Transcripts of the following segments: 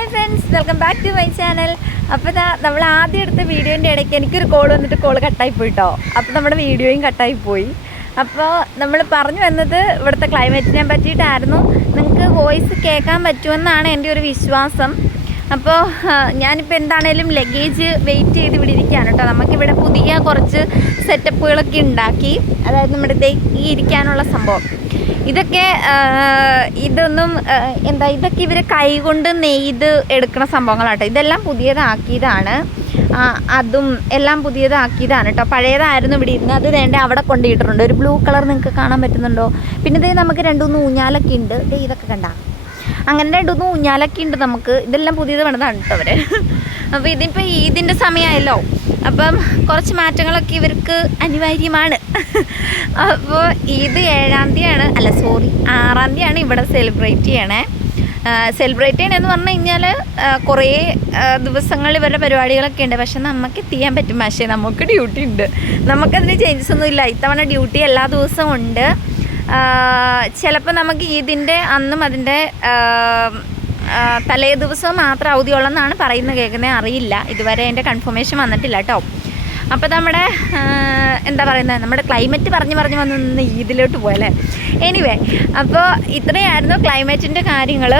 Hi friends, welcome back to my channel. അപ്പോൾ നമ്മൾ ആദ്യം എടുത്ത വീഡിയോൻ്റെ ഇടയ്ക്ക് എനിക്കൊരു കോൾ വന്നിട്ട് കോൾ കട്ടായി പോയിട്ടോ. അപ്പോൾ നമ്മുടെ വീഡിയോയും കട്ടായിപ്പോയി. അപ്പോൾ നമ്മൾ പറഞ്ഞു വന്നത് ഇവിടുത്തെ ക്ലൈമറ്റിനെ പറ്റിയിട്ടായിരുന്നു. നിങ്ങൾക്ക് വോയിസ് കേൾക്കാൻ പറ്റുമെന്നാണ് എൻ്റെ ഒരു വിശ്വാസം. അപ്പോൾ ഞാനിപ്പോൾ എന്താണേലും ലഗേജ് വെയിറ്റ് ചെയ്ത് ഇവിടെ ഇരിക്കുകയാണ് കേട്ടോ. നമുക്കിവിടെ പുതിയ കുറച്ച് സെറ്റപ്പുകളൊക്കെ ഉണ്ടാക്കി, അതായത് നമ്മുടെ ഈ ഇരിക്കാനുള്ള സംഭവം ഇതൊക്കെ ഇതൊക്കെ ഇവർ കൈകൊണ്ട് നെയ്ത് എടുക്കുന്ന സംഭവങ്ങളാട്ടോ. ഇതെല്ലാം പുതിയതാക്കിയതാണ്, അതും എല്ലാം പുതിയതാക്കിയതാണ് കേട്ടോ. പഴയതായിരുന്നു ഇവിടെ ഇരുന്ന്. അത് വേണ്ട അവിടെ കൊണ്ടുപോയിട്ടുണ്ട്. ഒരു ബ്ലൂ കളർ നിങ്ങൾക്ക് കാണാൻ പറ്റുന്നുണ്ടോ? പിന്നെ ഇതേ നമുക്ക് 2-3 ഊഞ്ഞാലൊക്കെ ഉണ്ട്. ഇതൊക്കെ കണ്ട അങ്ങനെ 2-3 ഊഞ്ഞാലൊക്കെ ഉണ്ട് നമുക്ക്. ഇതെല്ലാം പുതിയത് വേണ്ടതാണ് കേട്ടോ അവർ. അപ്പോൾ ഇതിപ്പോൾ ഈദിൻ്റെ സമയമായല്ലോ, അപ്പം കുറച്ച് മാറ്റങ്ങളൊക്കെ ഇവർക്ക് അനിവാര്യമാണ്. അപ്പോൾ ഈദ് 7-ാം തീയതിയാണ്, 6-ാം തീയതിയാണ് ഇവിടെ സെലിബ്രേറ്റ് ചെയ്യണേ. സെലിബ്രേറ്റ് ചെയ്യണമെന്ന് പറഞ്ഞു കഴിഞ്ഞാൽ കുറേ ദിവസങ്ങൾ ഇവരുടെ പരിപാടികളൊക്കെ ഉണ്ട്. പക്ഷെ നമുക്ക് എത്തിക്കാൻ പറ്റും, പക്ഷേ നമുക്ക് ഡ്യൂട്ടി ഉണ്ട്. നമുക്കതിന് ചേഞ്ചസ് ഒന്നും ഇല്ല. ഇത്തവണ ഡ്യൂട്ടി എല്ലാ ദിവസവും ഉണ്ട്. ചിലപ്പോൾ നമുക്ക് ഈദിൻ്റെ അന്നും അതിൻ്റെ തലേ ദിവസം മാത്രം അവധിയുള്ളെന്നാണ് പറയുന്നത്, കേൾക്കുന്നത് അറിയില്ല. ഇതുവരെ അതിൻ്റെ കൺഫർമേഷൻ വന്നിട്ടില്ല കേട്ടോ. അപ്പോൾ നമ്മുടെ നമ്മുടെ ക്ലൈമറ്റ് പറഞ്ഞു വന്ന് ഈദിലോട്ട് പോയല്ലേ. എനിവേ, അപ്പോൾ ഇത്രയായിരുന്നു ക്ലൈമറ്റിൻ്റെ കാര്യങ്ങൾ.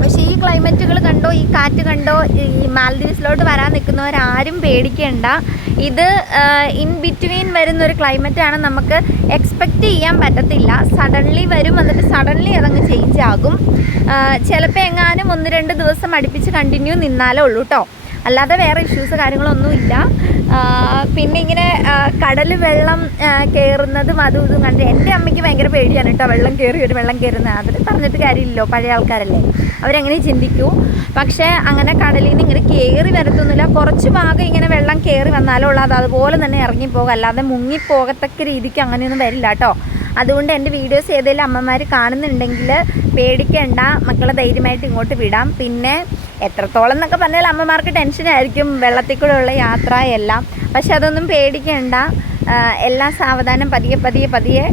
പക്ഷേ ഈ ക്ലൈമറ്റുകൾ കണ്ടോ, ഈ കാറ്റ് കണ്ടോ, ഈ മാൽഡീവ്സിലോട്ട് വരാൻ നിൽക്കുന്നവരാരും പേടിക്കേണ്ട. ഇത് ഇൻ ബിറ്റ്വീൻ വരുന്നൊരു ക്ലൈമറ്റാണ്. നമുക്ക് എക്സ്പെക്റ്റ് ചെയ്യാൻ പറ്റത്തില്ല. സഡൻലി വരും, എന്നിട്ട് സഡൻലി അതങ്ങ് ചേഞ്ച് ആകും. ചിലപ്പോൾ എങ്ങാനും 1-2 ദിവസം അടുപ്പിച്ച് കണ്ടിന്യൂ നിന്നാലേ ഉള്ളൂ കേട്ടോ. അല്ലാതെ വേറെ ഇഷ്യൂസ് കാര്യങ്ങളൊന്നുമില്ല. പിന്നെ ഇങ്ങനെ കടൽ വെള്ളം കയറുന്നതും അതും ഇതും കണ്ട് എൻ്റെ അമ്മയ്ക്ക് ഭയങ്കര പേടിയാണ് കേട്ടോ. വെള്ളം കയറുന്നത് അതിൽ പറഞ്ഞിട്ട് കാര്യമില്ലല്ലോ, പഴയ ആൾക്കാരല്ലേ, അവരെങ്ങനെ ചിന്തിക്കൂ. പക്ഷേ അങ്ങനെ കടലിൽ നിന്ന് ഇങ്ങനെ കയറി വരത്തൊന്നുമില്ല. കുറച്ച് ഭാഗം ഇങ്ങനെ വെള്ളം കയറി വന്നാലേ ഉള്ളൂ അത് അതുപോലെ തന്നെ ഇറങ്ങിപ്പോകും. അല്ലാതെ മുങ്ങിപ്പോകത്തക്ക രീതിക്ക് അങ്ങനെയൊന്നും വരില്ല കേട്ടോ. അതുകൊണ്ട് എൻ്റെ വീഡിയോസ് ഏതെങ്കിലും അമ്മമാർ കാണുന്നുണ്ടെങ്കിൽ പേടിക്കേണ്ട, മക്കളെ ധൈര്യമായിട്ട് ഇങ്ങോട്ട് വിടാം. പിന്നെ എത്രത്തോളം എന്നൊക്കെ പറഞ്ഞാൽ അമ്മമാർക്ക് ടെൻഷനായിരിക്കും വെള്ളത്തിൽ കൂടെ ഉള്ള യാത്ര എല്ലാം. പക്ഷെ അതൊന്നും പേടിക്കേണ്ട. എല്ലാം സാവധാനം പതിയെ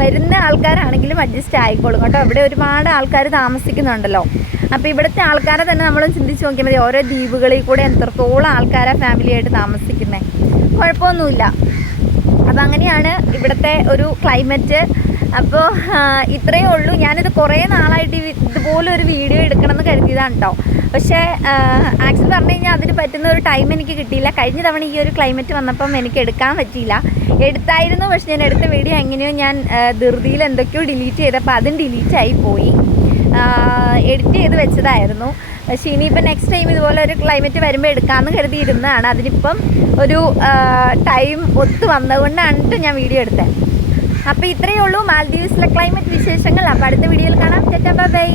വരുന്ന ആൾക്കാരാണെങ്കിലും അഡ്ജസ്റ്റ് ആയിക്കോളും കേട്ടോ. ഇവിടെ ഒരുപാട് ആൾക്കാർ താമസിക്കുന്നുണ്ടല്ലോ. അപ്പോൾ ഇവിടുത്തെ ആൾക്കാരെ തന്നെ നമ്മളും ചിന്തിച്ച് നോക്കിയാൽ മതി. ഓരോ ദ്വീപുകളിൽ കൂടെ എത്രത്തോളം ആൾക്കാരാണ് ഫാമിലിയായിട്ട് താമസിക്കുന്നത്. കുഴപ്പമൊന്നുമില്ല. അപ്പം അങ്ങനെയാണ് ഇവിടുത്തെ ഒരു ക്ലൈമറ്റ്. അപ്പോൾ ഇത്രയേ ഉള്ളൂ. ഞാനിത് കുറേ നാളായിട്ട് ഇതുപോലെ ഒരു വീഡിയോ എടുക്കണമെന്ന് കരുതിയതാണ് കേട്ടോ. പക്ഷേ ആക്ച്വലി പറഞ്ഞു കഴിഞ്ഞാൽ അതിന് പറ്റുന്ന ഒരു ടൈം എനിക്ക് കിട്ടിയില്ല. കഴിഞ്ഞ തവണ ഈ ഒരു ക്ലൈമറ്റ് വന്നപ്പം എനിക്ക് എടുക്കാൻ പറ്റിയില്ല. എടുത്തായിരുന്നു, പക്ഷെ ഞാൻ എടുത്ത വീഡിയോ എങ്ങനെയോ ഞാൻ ധൃതിയിൽ എന്തൊക്കെയോ ഡിലീറ്റ് ചെയ്തപ്പോൾ അതും ഡിലീറ്റായി പോയി. എഡിറ്റ് ചെയ്ത് വെച്ചതായിരുന്നു. പക്ഷേ ഇനിയിപ്പോൾ നെക്സ്റ്റ് ടൈം ഇതുപോലെ ഒരു ക്ലൈമറ്റ് വരുമ്പോൾ എടുക്കാമെന്ന് കരുതിയിരുന്നതാണ്. അതിനിപ്പം ഒരു ടൈം ഒത്തു വന്നതുകൊണ്ടാണ് ഞാൻ വീഡിയോ എടുത്തത്. അപ്പോൾ ഇത്രയേ ഉള്ളൂ മാൽഡീവ്സിലെ ക്ലൈമറ്റ് വിശേഷങ്ങൾ. അപ്പോൾ അടുത്ത വീഡിയോയിൽ കാണാം. ബൈ.